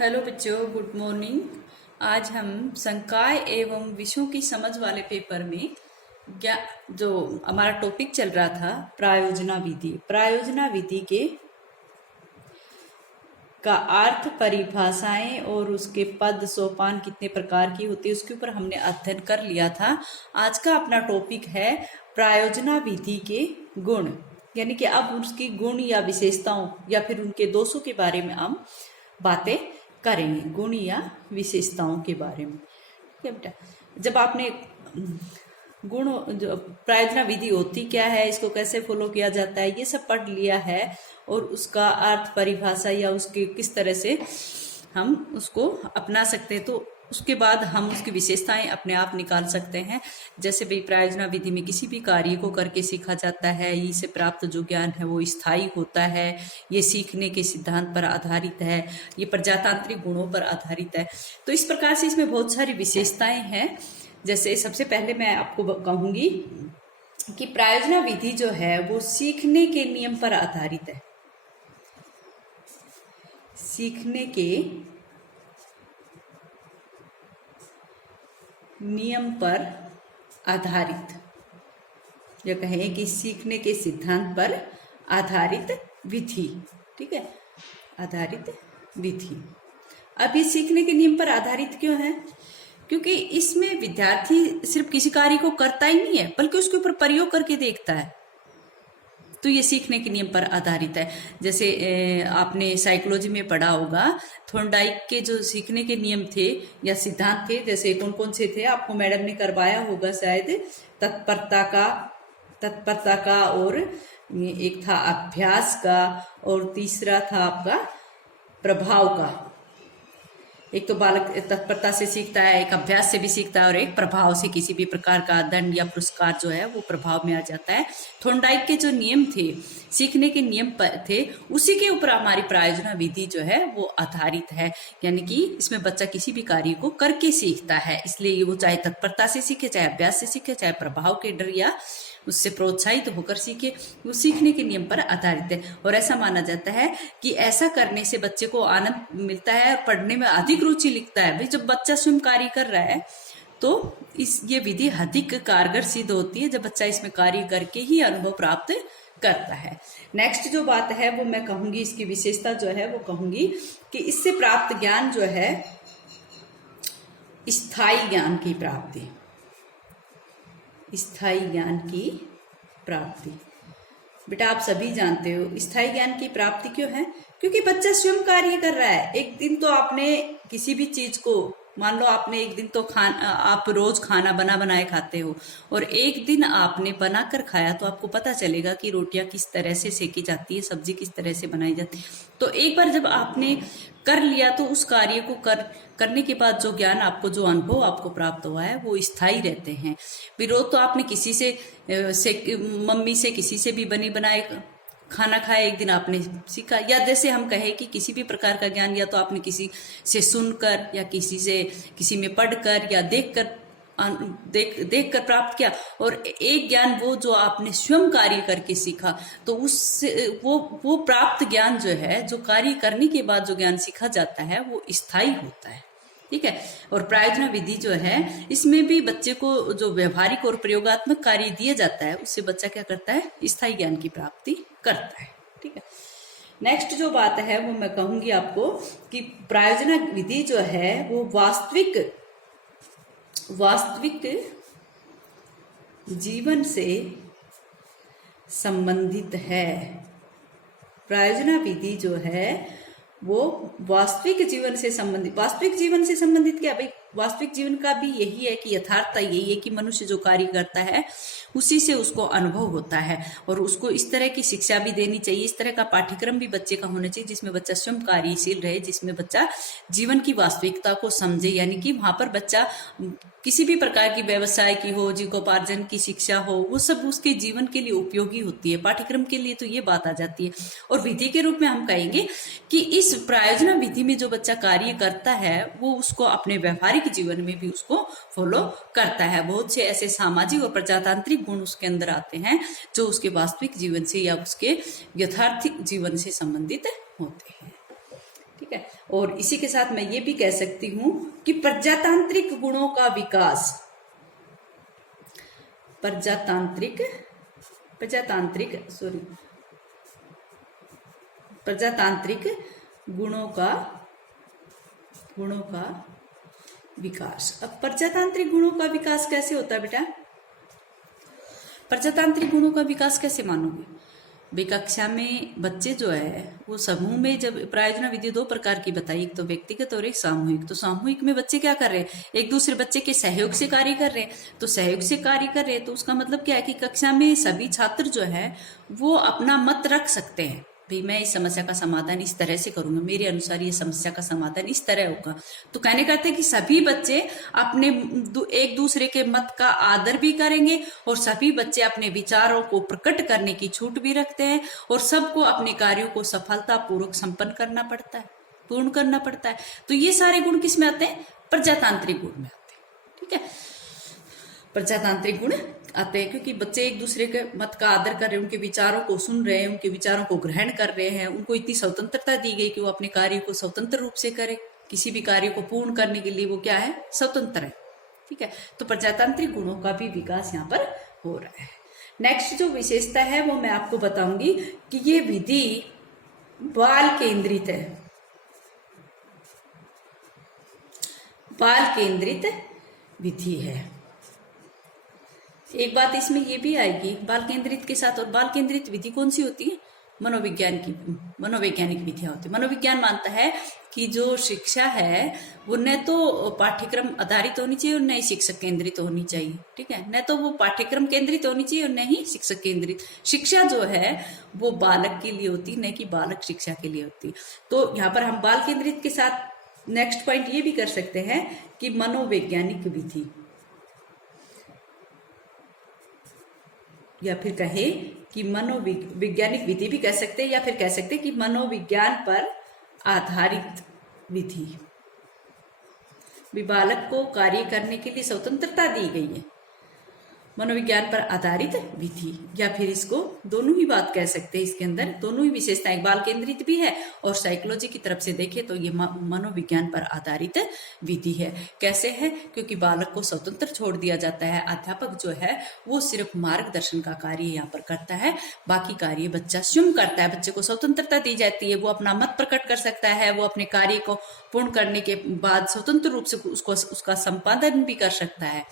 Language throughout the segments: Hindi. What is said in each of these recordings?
हेलो बच्चों, गुड मॉर्निंग। आज हम संकाय एवं विषयों की समझ वाले पेपर में जो हमारा टॉपिक चल रहा था प्रायोजना विधि के का अर्थ, परिभाषाएं और उसके पद सोपान कितने प्रकार की होती है उसके ऊपर हमने अध्ययन कर लिया था। आज का अपना टॉपिक है प्रायोजना विधि के गुण, यानी कि अब उसकी गुण या विशेषताओं या फिर उनके दोषों के बारे में हम बातें करेंगे। गुण या विशेषताओं के बारे में। ठीक है बेटा, जब आपने गुण जो प्रायोजना विधि होती क्या है, इसको कैसे फॉलो किया जाता है, ये सब पढ़ लिया है और उसका अर्थ, परिभाषा या उसके किस तरह से हम उसको अपना सकते हैं, तो उसके बाद हम उसकी विशेषताएं अपने आप निकाल सकते हैं। जैसे भाई प्रायोजना विधि में किसी भी कार्य को करके सीखा जाता है, इससे प्राप्त जो ज्ञान है वो स्थायी होता है, ये सीखने के सिद्धांत पर आधारित है, ये प्रजातांत्रिक गुणों पर आधारित है। तो इस प्रकार से इसमें बहुत सारी विशेषताएं हैं। जैसे सबसे पहले मैं आपको कहूंगी कि प्रायोजना विधि जो है वो सीखने के नियम पर आधारित है। सीखने के नियम पर आधारित, या कहें कि सीखने के सिद्धांत पर आधारित विधि। ठीक है, आधारित विधि। अब ये सीखने के नियम पर आधारित क्यों है? क्योंकि इसमें विद्यार्थी सिर्फ किसी कार्य को करता ही नहीं है, बल्कि उसके ऊपर प्रयोग करके देखता है, तो ये सीखने के नियम पर आधारित है। जैसे आपने साइकोलॉजी में पढ़ा होगा, थॉर्नडाइक के जो सीखने के नियम थे या सिद्धांत थे, जैसे कौन कौन से थे, आपको मैडम ने करवाया होगा शायद। तत्परता का और एक था अभ्यास का, और तीसरा था आपका प्रभाव का। एक तो बालक तत्परता से सीखता है, एक अभ्यास से भी सीखता है, और एक प्रभाव से, किसी भी प्रकार का दंड या पुरस्कार जो है वो प्रभाव में आ जाता है। थॉर्नडाइक के जो नियम थे, सीखने के नियम थे, उसी के ऊपर हमारी प्रायोजना विधि जो है वो आधारित है। यानी कि इसमें बच्चा किसी भी कार्य को करके सीखता है, इसलिए वो चाहे तत्परता से सीखे, चाहे अभ्यास से सीखे, चाहे प्रभाव के डर या उससे प्रोत्साहित होकर सीखे, वो सीखने के नियम पर आधारित है। और ऐसा माना जाता है कि ऐसा करने से बच्चे को आनंद मिलता है और पढ़ने में अधिक रुचि लिखता है। भाई जब बच्चा स्वयं कार्य कर रहा है तो ये विधि अधिक कारगर सिद्ध होती है जब बच्चा इसमें कार्य करके ही अनुभव प्राप्त करता है। नेक्स्ट जो बात है वो मैं कहूंगी, इसकी विशेषता जो है वो कहूंगी कि इससे प्राप्त ज्ञान जो है स्थायी ज्ञान की प्राप्ति। स्थायी ज्ञान की प्राप्ति, बेटा आप सभी जानते हो स्थायी ज्ञान की प्राप्ति क्यों है? क्योंकि बच्चा स्वयं कार्य कर रहा है। एक दिन तो आपने किसी भी चीज को, मान लो आपने एक दिन तो आप रोज खाना बनाए खाते हो, और एक दिन आपने बनाकर खाया, तो आपको पता चलेगा कि रोटियां किस तरह से सेकी जाती है, सब्जी किस तरह से बनाई जाती है। तो एक बार जब आपने कर लिया तो उस कार्य को करने के बाद जो ज्ञान आपको, जो अनुभव आपको प्राप्त हुआ है वो स्थायी रहते हैं। रोज तो आपने किसी से मम्मी से, किसी से भी बनी बनाए खाना खाया, एक दिन आपने सीखा। या जैसे हम कहें कि किसी भी प्रकार का ज्ञान या तो आपने किसी से सुनकर, या किसी में पढ़कर, या देख कर प्राप्त किया, और एक ज्ञान वो जो आपने स्वयं कार्य करके सीखा, तो उससे वो प्राप्त ज्ञान जो है, जो कार्य करने के बाद जो ज्ञान सीखा जाता है वो स्थायी होता है। ठीक है, और प्रायोजना विधि जो है इसमें भी बच्चे को जो व्यवहारिक और प्रयोगात्मक कार्य दिया जाता है, उससे बच्चा क्या करता है? स्थायी ज्ञान की प्राप्ति करता है। ठीक है, नेक्स्ट जो बात है वो मैं कहूंगी आपको कि प्रायोजना विधि जो है वो वास्तविक जीवन से संबंधित है। प्रायोजना विधि जो है वो वास्तविक जीवन से संबंधित क्या भाई? वास्तविक जीवन का भी यही है कि यथार्थता यही है कि मनुष्य जो कार्य करता है उसी से उसको अनुभव होता है, और उसको इस तरह की शिक्षा भी देनी चाहिए, इस तरह का पाठ्यक्रम भी बच्चे का होना चाहिए जिसमें बच्चा स्वयं कार्यशील रहे, जिसमें बच्चा जीवन की वास्तविकता को समझे। यानी कि वहां पर बच्चा किसी भी प्रकार की व्यवसाय की हो, जीविकोपार्जन की शिक्षा हो, वो सब उसके जीवन के लिए उपयोगी होती है। पाठ्यक्रम के लिए तो ये बात आ जाती है। और विधि के रूप में हम कहेंगे कि इस प्रायोजना विधि में जो बच्चा कार्य करता है वो उसको अपने व्यवहारिक जीवन में भी उसको फॉलो करता है। बहुत से ऐसे सामाजिक और प्रजातांत्रिक गुण उसके अंदर आते हैं जो उसके वास्तविक जीवन से या उसके यथार्थिक जीवन से संबंधित होते हैं। ठीक ठीक है। और इसी के साथ मैं ये भी कह सकती हूं कि प्रजातांत्रिक गुणों का विकास, प्रजातांत्रिक गुणों का विकास। अब प्रजातांत्रिक गुणों का विकास कैसे होता है बेटा? प्रजातांत्रिक गुणों का विकास कैसे मानोगे? भाई कक्षा में बच्चे जो है वो समूह में, जब प्रायोजना विधि दो प्रकार की बताई, एक तो व्यक्तिगत और एक सामूहिक। तो सामूहिक में बच्चे क्या कर रहे हैं? एक दूसरे बच्चे के सहयोग से कार्य कर रहे हैं। तो सहयोग से कार्य कर रहे हैं तो उसका मतलब क्या है कि कक्षा में सभी छात्र जो है वो अपना मत रख सकते हैं। भाई मैं इस समस्या का समाधान इस तरह से करूंगा, मेरे अनुसार ये समस्या का समाधान इस तरह होगा। तो कहने का अर्थ है कि सभी बच्चे अपने एक दूसरे के मत का आदर भी करेंगे और सभी बच्चे अपने विचारों को प्रकट करने की छूट भी रखते हैं और सबको अपने कार्यों को सफलतापूर्वक संपन्न करना पड़ता है, पूर्ण करना पड़ता है। तो ये सारे गुण किस में आते हैं? प्रजातांत्रिक गुण में आते हैं। ठीक है, प्रजातांत्रिक गुण आते हैं क्योंकि बच्चे एक दूसरे के मत का आदर कर रहे हैं, उनके विचारों को सुन रहे हैं, उनके विचारों को ग्रहण कर रहे हैं। उनको इतनी स्वतंत्रता दी गई कि वो अपने कार्य को स्वतंत्र रूप से करे। किसी भी कार्य को पूर्ण करने के लिए वो क्या है? स्वतंत्र है। ठीक है, तो प्रजातांत्रिक गुणों का भी विकास यहाँ पर हो रहा है। नेक्स्ट जो विशेषता है वो मैं आपको बताऊंगी कि ये विधि बाल केंद्रित है। बाल केंद्रित विधि है। एक बात इसमें ये भी आएगी बाल केंद्रित के साथ, और बाल केंद्रित विधि कौन सी होती है? मनोवैज्ञानिक विधियां होती है। मनोविज्ञान मानता है कि जो शिक्षा है वो न तो पाठ्यक्रम आधारित होनी चाहिए और न ही शिक्षक केंद्रित होनी चाहिए। ठीक है, न तो वो पाठ्यक्रम केंद्रित होनी चाहिए और न ही शिक्षक केंद्रित। शिक्षा जो है वो बालक के लिए होती, न कि बालक शिक्षा के लिए होती। तो यहाँ पर हम बाल केंद्रित के साथ नेक्स्ट पॉइंट ये भी कर सकते हैं कि मनोवैज्ञानिक विधि, या फिर कहे कि मनोवैज्ञानिक विधि भी कह सकते हैं, या फिर कह सकते हैं कि मनोविज्ञान पर आधारित विधि। बालक को कार्य करने के लिए स्वतंत्रता दी गई है, मनोविज्ञान पर आधारित विधि, या फिर इसको दोनों ही बात कह सकते हैं। इसके अंदर दोनों ही विशेषताएं, बाल केंद्रित भी है और साइकोलॉजी की तरफ से देखें तो ये मनोविज्ञान पर आधारित विधि है। कैसे है? क्योंकि बालक को स्वतंत्र छोड़ दिया जाता है। अध्यापक जो है वो सिर्फ मार्गदर्शन का कार्य यहाँ पर करता है, बाकी कार्य बच्चा स्वयं करता है। बच्चे को स्वतंत्रता दी जाती है, वो अपना मत प्रकट कर सकता है, वो अपने कार्य को पूर्ण करने के बाद स्वतंत्र रूप से उसका संपादन भी कर सकता है।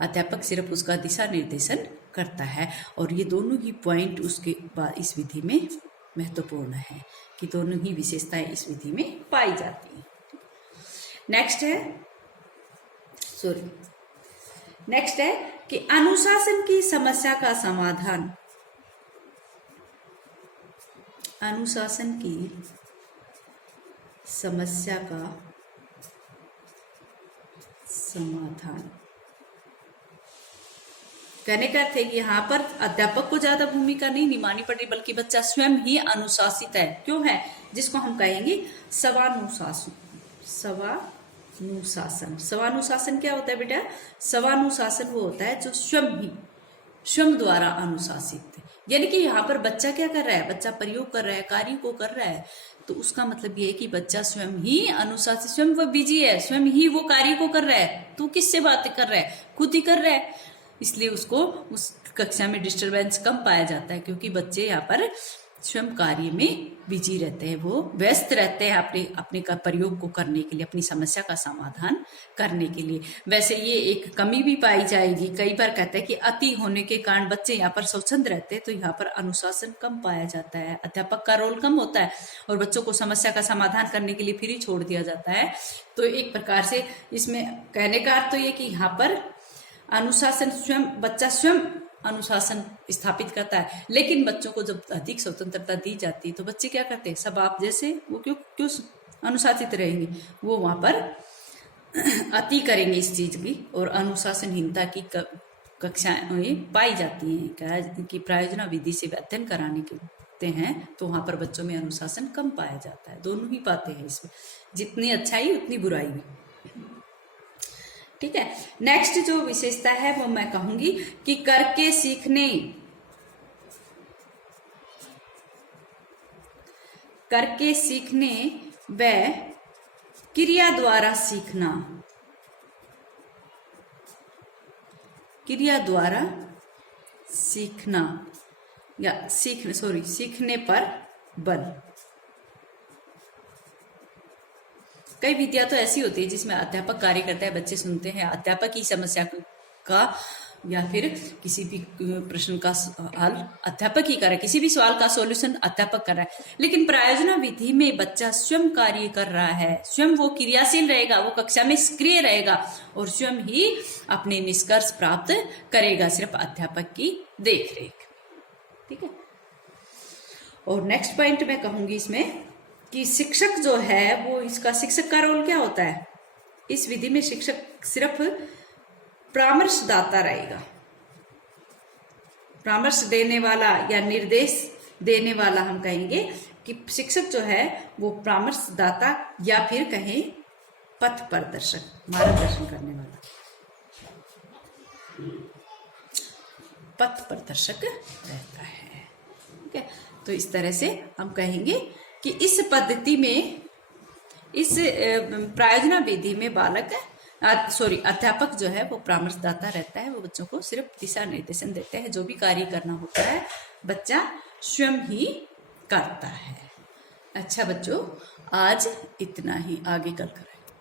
अध्यापक सिर्फ उसका दिशा निर्देशन करता है। और ये दोनों ही पॉइंट उसके बाद इस विधि में महत्वपूर्ण है कि दोनों ही विशेषताएं इस विधि में पाई जाती हैं। नेक्स्ट है कि अनुशासन की समस्या का समाधान। अनुशासन की समस्या का समाधान कहने का अर्थ है कि यहाँ पर अध्यापक को ज्यादा भूमिका नहीं निभानी पड़ रही, बल्कि बच्चा स्वयं ही अनुशासित है। क्यों है? जिसको हम कहेंगे स्वानुशासन। स्वानुशासन क्या होता है बेटा? स्वानुशासन वो होता है जो स्वयं द्वारा अनुशासित है। यानी कि यहाँ पर बच्चा क्या कर रहा है? बच्चा प्रयोग कर रहा है, कार्य को कर रहा है। तो उसका मतलब ये है कि बच्चा स्वयं ही अनुशासित, स्वयं वो बिजी है, स्वयं ही वो कार्य को कर रहा है। तो किससे बातें कर रहा है? खुद ही कर रहा है। इसलिए उसको उस कक्षा में डिस्टरबेंस कम पाया जाता है, क्योंकि बच्चे यहाँ पर स्वयं कार्य में बिजी रहते हैं, वो व्यस्त रहते हैं अपने का प्रयोग को करने के लिए, अपनी समस्या का समाधान करने के लिए। वैसे ये एक कमी भी पाई जाएगी। कई बार कहते हैं कि अति होने के कारण बच्चे यहाँ पर स्वच्छंद रहते हैं, तो यहाँ पर अनुशासन कम पाया जाता है, अध्यापक का रोल कम होता है और बच्चों को समस्या का समाधान करने के लिए फ्री छोड़ दिया जाता है। तो एक प्रकार से इसमें कहने का अर्थ तो ये कि यहाँ पर अनुशासन बच्चा स्वयं अनुशासन स्थापित करता है। लेकिन बच्चों को जब अधिक स्वतंत्रता दी जाती है तो बच्चे क्या करते हैं? सब आप जैसे वो क्यों अनुशासित रहेंगे? वो वहां पर अति करेंगे इस चीज की, और अनुशासनहीनता की कक्षाएं पाई जाती हैं कि प्रायोजना विधि से अध्ययन कराने के हैं तो वहां पर बच्चों में अनुशासन कम पाया जाता है। दोनों ही बातें हैं इसमें, जितनी अच्छाई उतनी बुराई भी। ठीक है, नेक्स्ट जो विशेषता है वो मैं कहूंगी कि करके सीखने व क्रिया द्वारा सीखना, क्रिया द्वारा सीखना या सीखने पर बल। कई विधियां तो ऐसी होती है जिसमें अध्यापक कार्य करता है, बच्चे सुनते हैं, अध्यापक ही समस्या का या फिर किसी भी प्रश्न का हल अध्यापक ही कर रहा है, किसी भी सवाल का सॉल्यूशन अध्यापक कर रहा है। लेकिन प्रायोजना विधि में बच्चा स्वयं कार्य कर रहा है, स्वयं वो क्रियाशील रहेगा, वो कक्षा में सक्रिय रहेगा और स्वयं ही अपने निष्कर्ष प्राप्त करेगा, सिर्फ अध्यापक की देख रेख। ठीक है। और नेक्स्ट पॉइंट मैं कहूंगी इसमें कि शिक्षक जो है वो, इसका शिक्षक का रोल क्या होता है। इस विधि में शिक्षक सिर्फ परामर्शदाता रहेगा, परामर्श देने वाला या निर्देश देने वाला। हम कहेंगे कि शिक्षक जो है वो परामर्शदाता या फिर कहें पथ प्रदर्शक, मार्गदर्शन करने वाला, पथ प्रदर्शक रहता है। ठीक है। तो इस तरह से हम कहेंगे कि इस पद्धति में, इस प्रायोजना विधि में अध्यापक जो है वो परामर्शदाता रहता है, वो बच्चों को सिर्फ दिशा निर्देशन देते हैं, जो भी कार्य करना होता है बच्चा स्वयं ही करता है। अच्छा बच्चों, आज इतना ही, आगे कल करें।